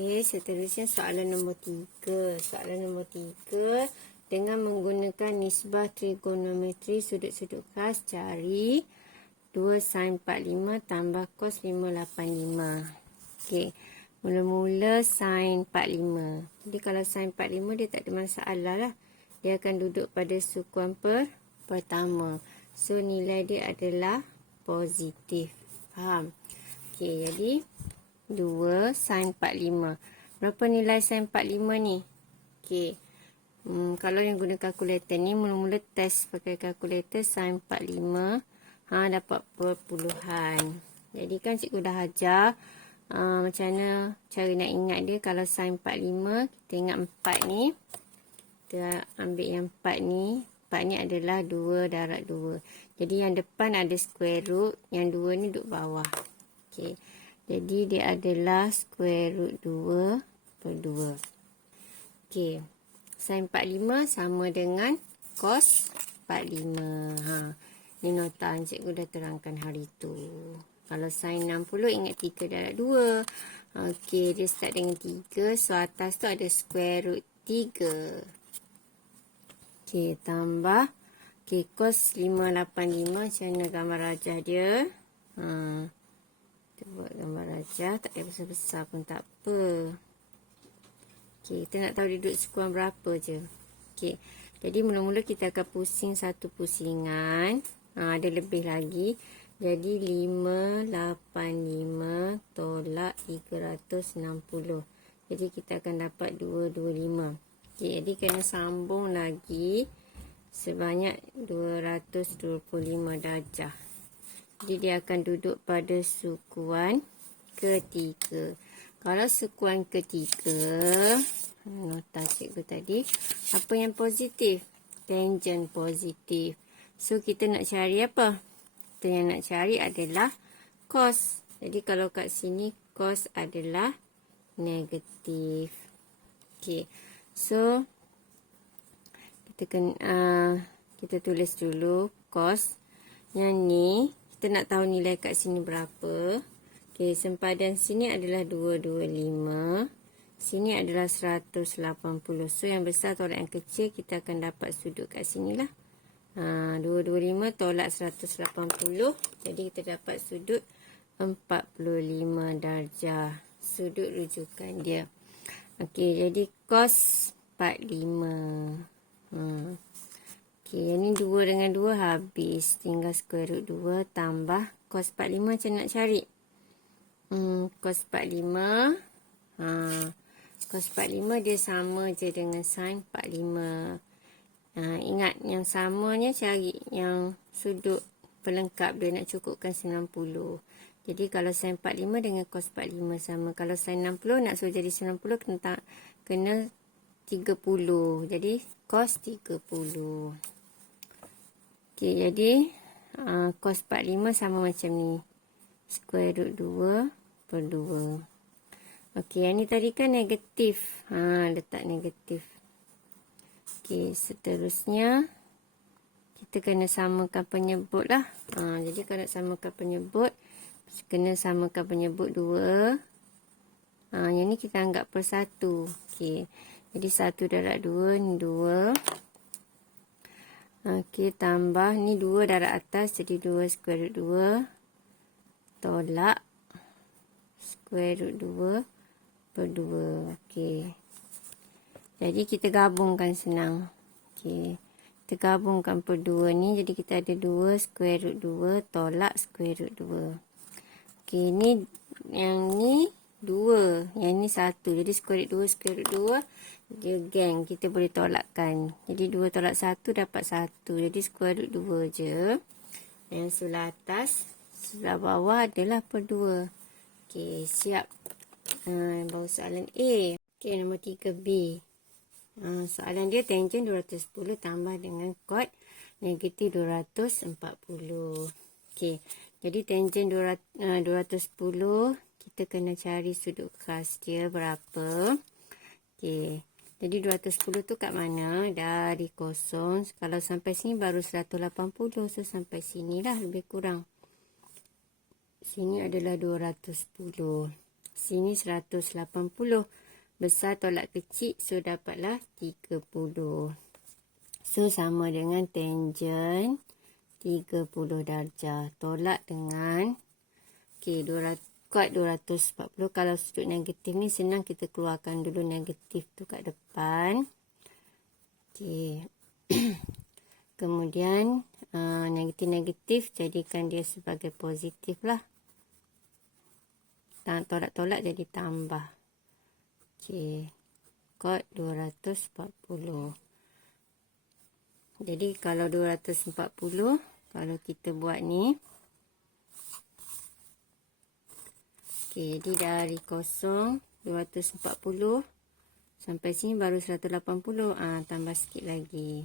Okey, seterusnya soalan nombor 3. Soalan nombor 3, dengan menggunakan nisbah trigonometri sudut-sudut khas, cari 2 sin 45 tambah cos 585. Okey, mula-mula sin 45. Jadi kalau sin 45 dia tak ada masalah lah. Dia akan duduk pada sukuan pertama. So, nilai dia adalah positif. Faham? Okey, jadi 2 sin 45. Berapa nilai sin 45 ni? Okey. Kalau yang guna kalkulator ni, mula-mula test pakai kalkulator sin 45. Dapat perpuluhan. Jadi kan cikgu dah ajar macam mana cara nak ingat dia. Kalau sin 45, kita ingat 4 ni. Kita ambil yang 4 ni. 4 ni adalah 2 darab 2. Jadi yang depan ada square root. Yang 2 ni duduk bawah. Okey. Jadi dia adalah square root 2 per 2. Okey. Sin 45 sama dengan cos 45. Ni nota cikgu dah terangkan hari tu. Kalau sin 60 ingat 3 darab 2. Okey, dia start dengan 3. So atas tu ada square root 3. Okey, tambah. Okey, cos 585 macam mana gambar rajah dia? Kita buat gambar rajah, tak payah besar-besar pun tak apa. Okey, kita nak tahu dia duduk sukuan berapa je. Okey, jadi mula-mula kita akan pusing satu pusingan. Ada lebih lagi. Jadi 585 tolak 360. Jadi kita akan dapat 225. Okey, jadi kena sambung lagi sebanyak 225 darjah. Jadi dia akan duduk pada sukuan ketiga. Kalau sukuan ketiga, nota cikgu tadi, apa yang positif? Tangent positif. So kita nak cari apa? Kita yang nak cari adalah cos. Jadi kalau kat sini cos adalah negatif. Okey. So kita tulis dulu cos. Yang ni kita nak tahu nilai kat sini berapa. Okey, sempadan sini adalah 225. Sini adalah 180. So, yang besar tolak yang kecil, kita akan dapat sudut kat sini lah. 225 tolak 180. Jadi, kita dapat sudut 45 darjah. Sudut rujukan dia. Okey, jadi cos 45. Okey, yang ni 2 dengan 2 habis. Tinggal square root 2 tambah cos 45 macam nak cari. Cos 45. Cos 45 dia sama je dengan sin 45. Ingat yang samanya cari yang sudut pelengkap dia nak cukupkan 90. Jadi kalau sin 45 dengan cos 45 sama. Kalau sin 60 nak suruh jadi 90 kena 30. Jadi cos 30. Okey, jadi cos 45 sama macam ni. Square root 2 per 2. Okey, yang ni tadi kan negatif. Letak negatif. Okey, seterusnya kita kena samakan penyebut lah. Jadi kalau nak samakan penyebut, kena samakan penyebut 2. Yang ni kita anggap per 1. Okey, jadi 1 darab 2 ni 2. Okey, tambah ni 2 darab atas jadi 2 square root 2 tolak square root 2 per 2. Okey. Jadi kita gabungkan senang. Okey. Kita gabungkan per 2 ni jadi kita ada 2 square root 2 tolak square root 2. Okey, ni yang ni 2, yang ni 1. Jadi square root 2 square root 2 dia geng, kita boleh tolakkan. Jadi 2 tolak 1 dapat 1. Jadi square root 2 je. Yang sebelah atas, sebelah bawah adalah per 2. Okey, siap. Baru soalan A. Okey, nombor 3B. Soalan dia tangent 210 tambah dengan cot negatif 240. Okey, jadi tangent 210, kita kena cari sudut khas dia berapa. Okey, jadi 210 tu kat mana? Dari kosong. Kalau sampai sini baru 180. So, sampai sini lah lebih kurang. Sini adalah 210. Sini 180. Besar tolak kecil, so dapatlah 30. So sama dengan tangent 30 darjah. Tolak dengan okey 200 kuat 240. Kalau sudut negatif ni senang, kita keluarkan dulu negatif tu kat depan. Okey. Kemudian negatif-negatif jadikan dia sebagai positif lah. Tolak-tolak jadi tambah. Okey. Kod 240. Jadi kalau 240, kalau kita buat ni. Okey, jadi dari kosong 240 sampai sini baru 180. Tambah sikit lagi.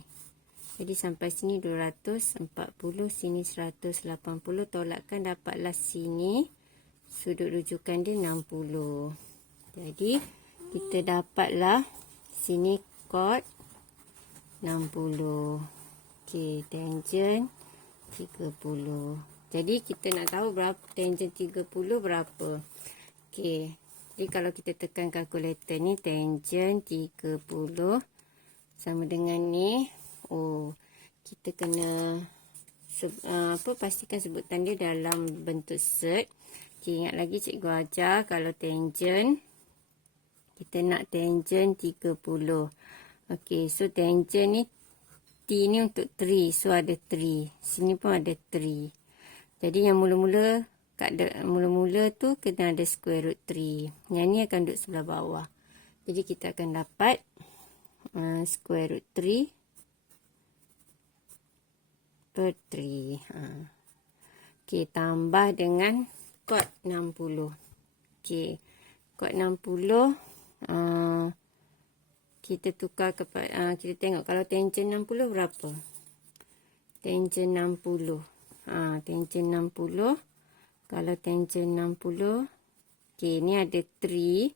Jadi sampai sini 240, sini 180. Tolakkan, dapatlah sini sudut rujukan dia 60. Jadi kita dapatlah sini kod 60. Okey, tangent 30. Jadi kita nak tahu berapa tangent 30 berapa. Okey. Jadi kalau kita tekan kalkulator ni, tangent 30 sama dengan ni. Kita kena pastikan sebutan dia dalam bentuk set. Okey, ingat lagi cikgu ajar kalau tangent kita nak tangent 30. Okey, so tangent ni T ni untuk 3. So ada 3. Sini pun ada 3. Jadi yang mula-mula tu kena ada square root 3. Yang ni akan duduk sebelah bawah. Jadi kita akan dapat square root 3 per 3. Okey, tambah dengan kod 60. Okey, kod 60 kita tukar kepada kita tengok kalau tangent 60 berapa. Tangent 60. Tangent 60. Kalau tangent 60, okey, ni ada 3.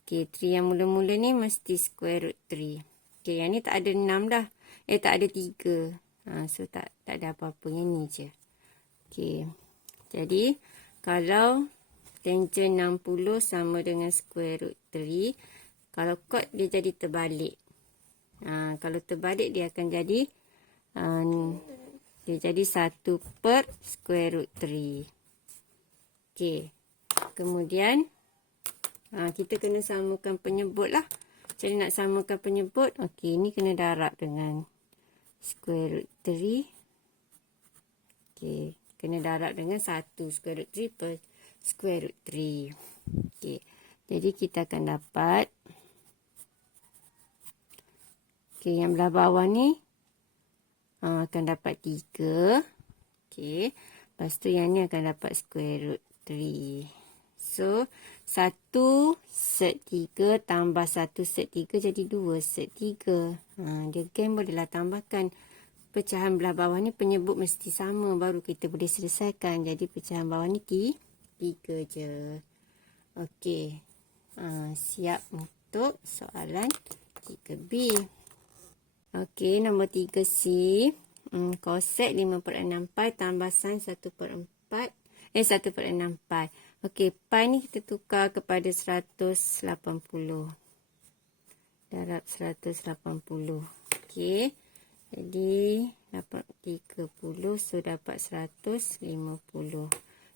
Okey, 3 yang mula-mula ni mesti square root 3. Okey, yang ni tak ada 6 dah. Tak ada 3. So tak ada apa-apa, yang ni je. Okey. Jadi kalau tangent 60 sama dengan square root 3, kalau kod dia jadi terbalik. Kalau terbalik dia akan jadi dia jadi 1 per square root 3. Okey. Kemudian kita kena samakan penyebut lah. Jadi nak samakan penyebut, okey, ni kena darab dengan square root 3. Okey, kena darab dengan 1 square root 3 per square root 3. Okey. Jadi kita akan dapat yang belah bawah ni akan dapat 3. Okey. Lepas tu yang ni akan dapat square root 3. So, 1 set 3 tambah 1 set 3 jadi 2 set 3. Dia kan bolehlah tambahkan. Pecahan belah bawah ni penyebut mesti sama. Baru kita boleh selesaikan. Jadi pecahan bawah ni 3 je. Okey. Siap untuk soalan 3B. Okey, nombor 3C. Cosec 5/6 pi tambah sin 1/4. 1/6 pi. Okey, pi ni kita tukar kepada 180. Darab 180. Okey. Jadi, dapat 30. So, dapat 150.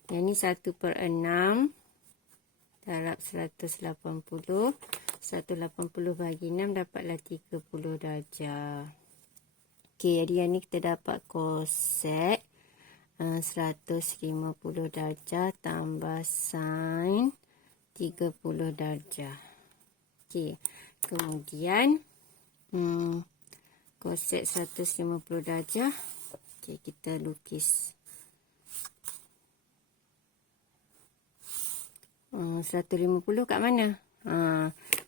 Yang ni 1/6. Darab 180. 180 bagi 6 dapatlah 30 darjah. Okey, jadi yang ni kita dapat cosec 150 darjah tambah sin 30 darjah. Okey, kemudian cosec 150 darjah. Okey, kita lukis 150 kat mana?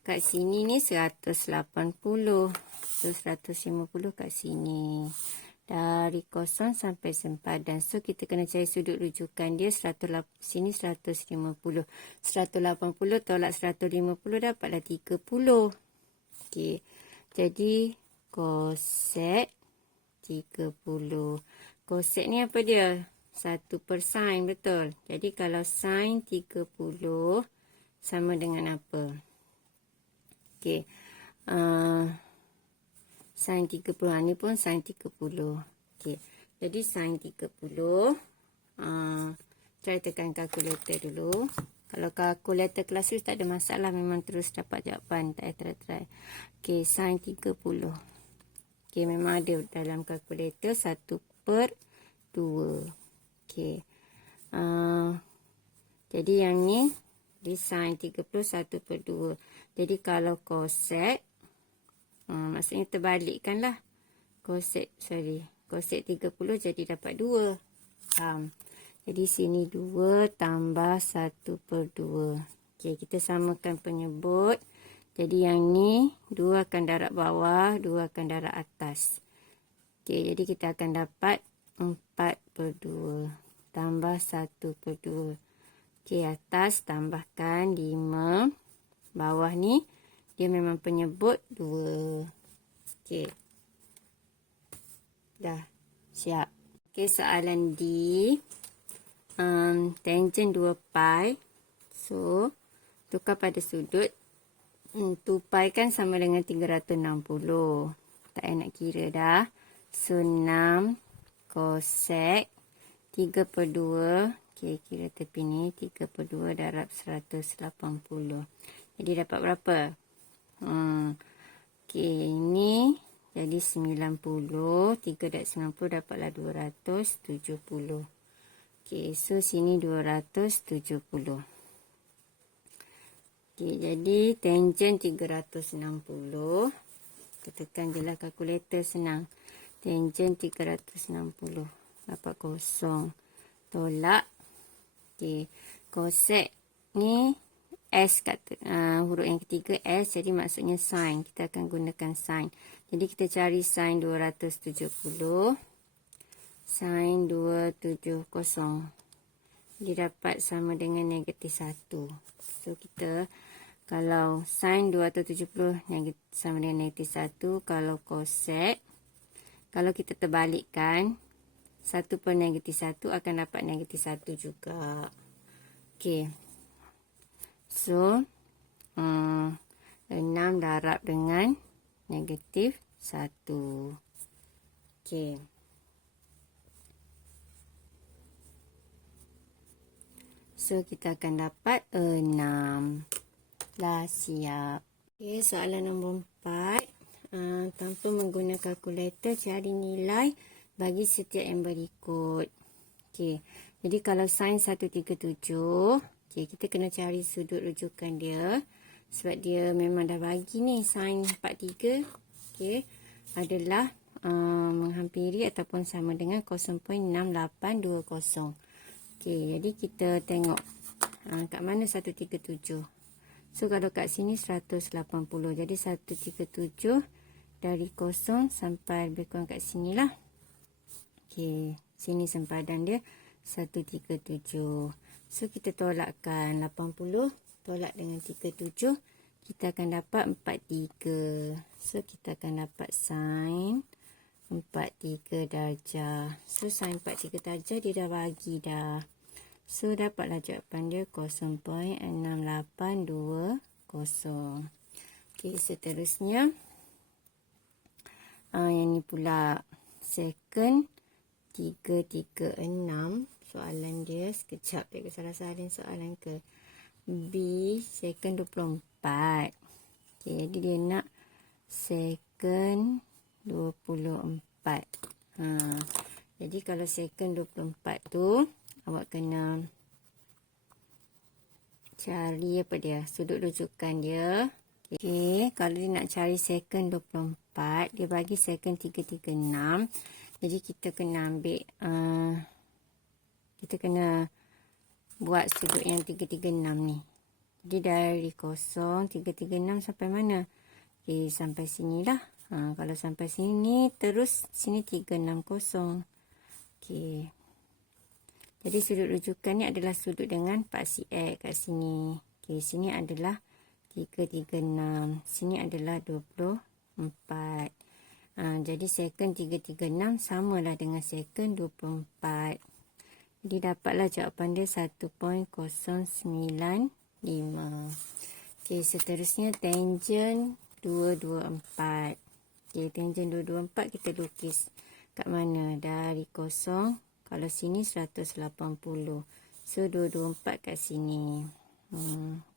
Kat sini ni 180. So 150 kat sini. Dari kosong sampai sempadan. So kita kena cari sudut rujukan dia. Sini 150. 180 tolak 150 dapatlah 30. Okey. Jadi cosec 30. Cosec ni apa dia? 1 per sin, betul. Jadi kalau sin 30 sama dengan apa? Okey. Sin 30. Ni pun sin 30. Okey. Jadi sin 30. Try tekan kalkulator dulu. Kalau kalkulator kelas tak ada masalah. Memang terus dapat jawapan. Tak payah try. Okey. Sin 30. Okey. Memang ada dalam kalkulator 1/2. Okey. Jadi yang ni di sin 31/2. Jadi kalau cosec, maksudnya terbalikkan lah. Cosec 30 jadi dapat 2. Jadi sini 2 tambah 1/2. Okey, kita samakan penyebut. Jadi yang ni 2 akan darab bawah, 2 akan darab atas. Okey, jadi kita akan dapat 4/2 tambah 1/2. Okey, atas tambahkan 5. Bawah ni dia memang penyebut 2. Okey. Dah. Siap. Okey, soalan D. Tangent 2 pi. So, tukar pada sudut. 2 pi kan sama dengan 360. Tak payah nak kira dah. So, 6 cosec 3/2. Okey, kira tepi ni 3/2 darab 180. Jadi dapat berapa? Okey, ini jadi 90. 3 darab 90 dapatlah 270. Okey, so sini 270. Okey, jadi tangent 360. Kita tekan je lah kalkulator senang. Tangent 360. Dapat kosong. Tolak. Okey, cosec ni S kat huruf yang ketiga S, jadi maksudnya sin. Kita akan gunakan sin. Jadi kita cari sin 270. Sin 270. Dia dapat sama dengan negatif 1. So kita kalau sin 270 sama dengan negatif 1. Kalau cosec, kalau kita terbalikkan 1/-1 akan dapat negatif 1 juga. Okey. So, 6 darab dengan negatif 1. Okey. So, kita akan dapat 6. Dah siap. Okey, soalan nombor 4. Tanpa menggunakan kalkulator, cari nilai bagi setiap yang berikut. Okey. Jadi, kalau sin 137... Okay, kita kena cari sudut rujukan dia. Sebab dia memang dah bagi ni. Sin 43 okay, adalah menghampiri ataupun sama dengan 0.6820. Okay, jadi kita tengok kat mana 137. So, kalau kat sini 180. Jadi, 137 dari 0 sampai lebih kurang kat sini lah. Okay, sini sempadan dia 137. So, kita tolakkan 80. Tolak dengan 37. Kita akan dapat 43. So, kita akan dapat sin 43 darjah. So, sin 43 darjah dia dah bagi dah. So, dapatlah jawapan dia 0.6820. Okey, seterusnya. Yang ni pula second 336. Soalan dia sekejap. Cikgu salah salin soalan ke. B second 24. Okay, jadi dia nak second 24. Jadi kalau second 24 tu awak kena cari apa dia? Sudut rujukan dia. Okay, kalau dia nak cari second 24, dia bagi second 336. Jadi kita kena ambil kita kena buat sudut yang 336 ni. Jadi dari 0, 336 sampai mana? Okay, sampai sini lah. Kalau sampai sini, terus sini 360. Okay. Jadi sudut rujukan ni adalah sudut dengan paksi X kat sini. Okay, sini adalah 336. Sini adalah 24. Jadi second 336 samalah dengan second 24. Jadi dapatlah jawapan dia 1.09 Okey, seterusnya tangent 224. Okey, tangent 224 kita lukis kat mana? Dari kosong. Kalau sini 180. So, 224 kat sini.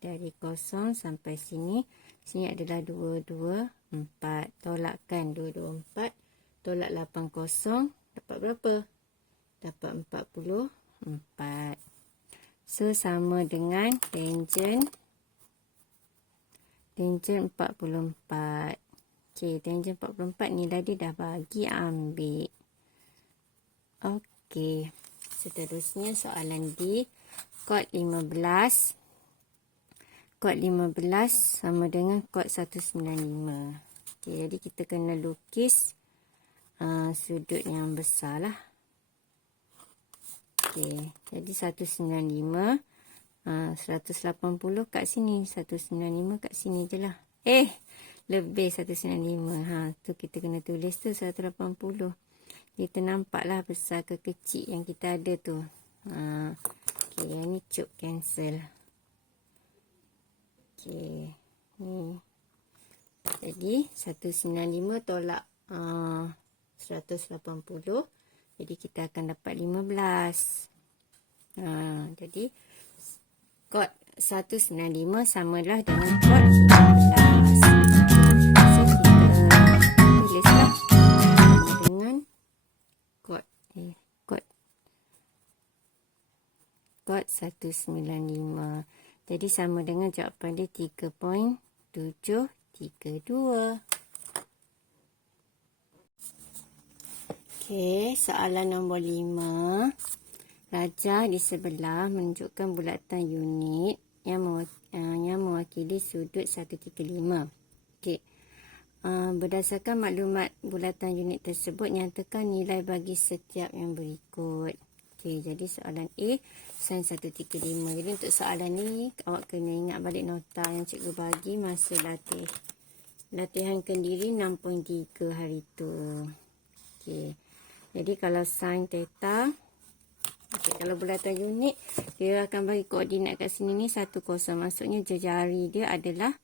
Dari kosong sampai sini. Sini adalah 224. Tolakkan 224. Tolak 80. Dapat berapa? Dapat 44. So, sama dengan tangent 44. Okey, tangent 44 nilai dia dah bagi, ambil. Okey, seterusnya soalan D. Kod 15. Kod 15 sama dengan kod 195. Okey, jadi kita kena lukis sudut yang besar lah. Okey, jadi 195. 180 kat sini. 195 kat sini je lah. Lebih 195. Tu kita kena tulis tu 180. Kita nampak lah besar ke kecil yang kita ada tu. Okey, yang ni cuk cancel. Okey, ni. Jadi 195 tolak 180. Jadi kita akan dapat 15. Jadi kod 195 samalah dengan kod 15. So kita tulislah dengan kod 195. Jadi sama dengan jawapan dia 3.732. Okey, soalan nombor 5. Rajah di sebelah menunjukkan bulatan unit yang mewakili sudut 135. Okey. Berdasarkan maklumat bulatan unit tersebut, nyatakan nilai bagi setiap yang berikut. Okey, jadi soalan A, sin 135. Jadi untuk soalan ni, awak kena ingat balik nota yang cikgu bagi masa latihan kendiri 6.3 hari tu. Okey. Jadi kalau sin theta, kalau bulatan unit, dia akan bagi koordinat kat sini ni 10. Maksudnya jari dia adalah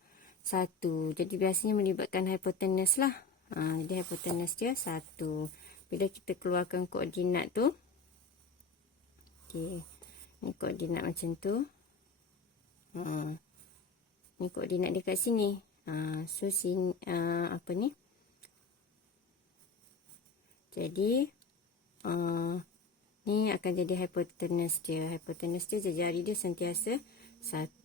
1. Jadi biasanya melibatkan hypotenuse lah. Jadi hypotenuse dia 1. Bila kita keluarkan koordinat tu, okey, ni koordinat macam tu. Ni koordinat dia kat sini. So sini apa ni? Jadi ni akan jadi hypotenuse dia. Hypotenuse dia jari dia sentiasa 1.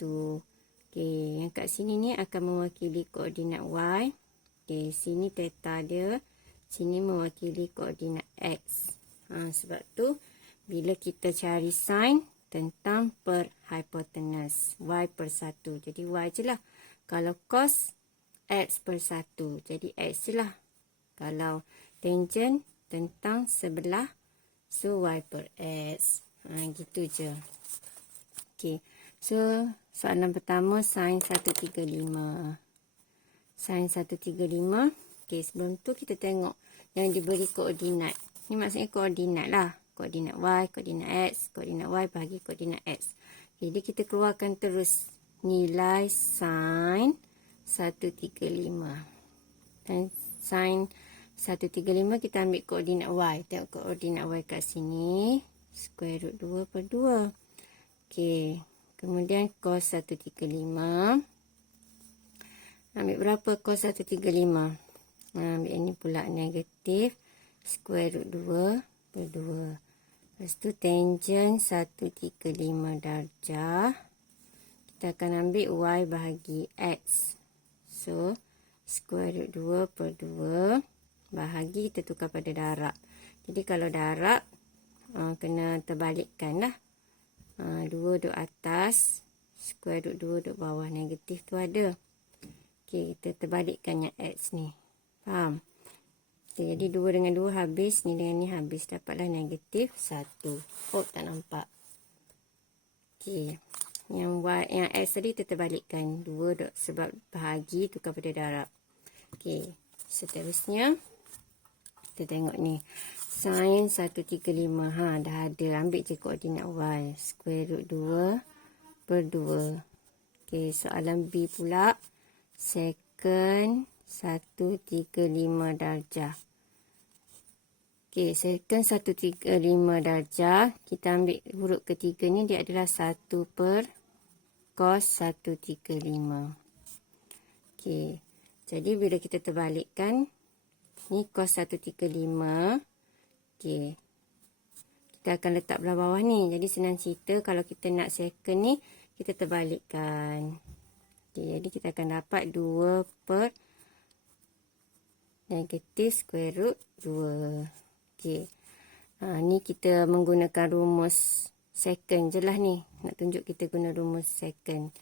Okey, yang kat sini ni akan mewakili koordinat Y. Okey, sini theta dia. Sini mewakili koordinat X. Sebab tu bila kita cari sin tentang per hypotenuse, Y per 1. Jadi Y je lah. Kalau cos, X per 1. Jadi X je lah. Kalau tangent tentang sebelah, so Y per X. Gitu je. Okey. So, soalan pertama, sin 135. Sin 135. Okey, sebelum tu kita tengok yang diberi koordinat. Ni maksudnya koordinat lah. Koordinat Y, koordinat X, koordinat Y bahagi koordinat X. Jadi kita keluarkan terus nilai sin 135. Dan sin 135 kita ambil koordinat Y. Tengok koordinat Y kat sini. Square root 2 per 2. Okey. Kemudian cos 135. Ambil berapa cos 135? Ambil ini pula negatif. Square root 2 per 2. Lepas tu tangent 135 darjah. Kita akan ambil Y bahagi X. So, square root 2 per 2. Bahagi kita tukar pada darab. Jadi kalau darab, kena terbalikkan lah. 2 duduk atas, square root 2 duduk bawah, negatif tu ada. Okey, kita terbalikkan yang X ni. Faham? Okay, jadi 2 dengan 2 habis, ni dengan ni habis. Dapatlah negatif 1. Tak nampak. Okey. Yang X tadi kita terbalikkan. 2 duduk sebab bahagi tukar pada darab. Okey. Seterusnya, kita tengok ni. Sin 135. Dah ada. Ambil je koordinat Y. Square root 2 per 2. Okey, soalan B pula. Secant 135 darjah. Okey, secant 135 darjah. Kita ambil huruf ketiga ni, dia adalah 1 per cos 135. Okey, jadi bila kita terbalikkan, ni cos 135. Okey, kita akan letak belah bawah ni. Jadi senang cerita, kalau kita nak secant ni, kita terbalikkan. Okey, jadi kita akan dapat 2 per negatif square root 2. Okey, ni kita menggunakan rumus secant je lah ni. Nak tunjuk kita guna rumus secant.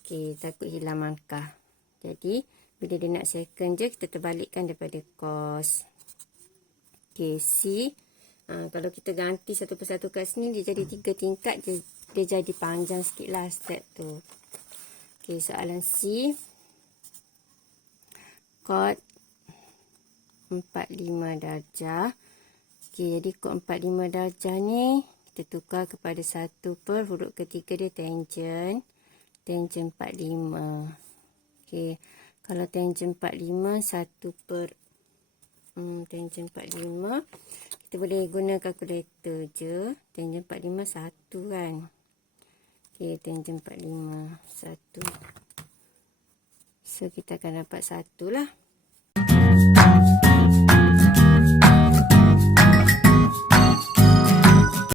Okey, takut hilang markah. Jadi, bila dia nak secant je, kita terbalikkan daripada cos. Okey, C. Kalau kita ganti satu persatu kat sini, dia jadi 3 tingkat. Dia jadi panjang sikit lah step tu. Okey, soalan C. Cot 45 darjah. Okey, jadi cot 45 darjah ni, kita tukar kepada 1 per huruf ketiga dia tangent. Tangent 45. Okey, kalau tangent 45, 1 per tangent 45, kita boleh guna kalkulator je. Tangent 45 1 kan. Okey, tangent 45 1. So, kita akan dapat 1 lah.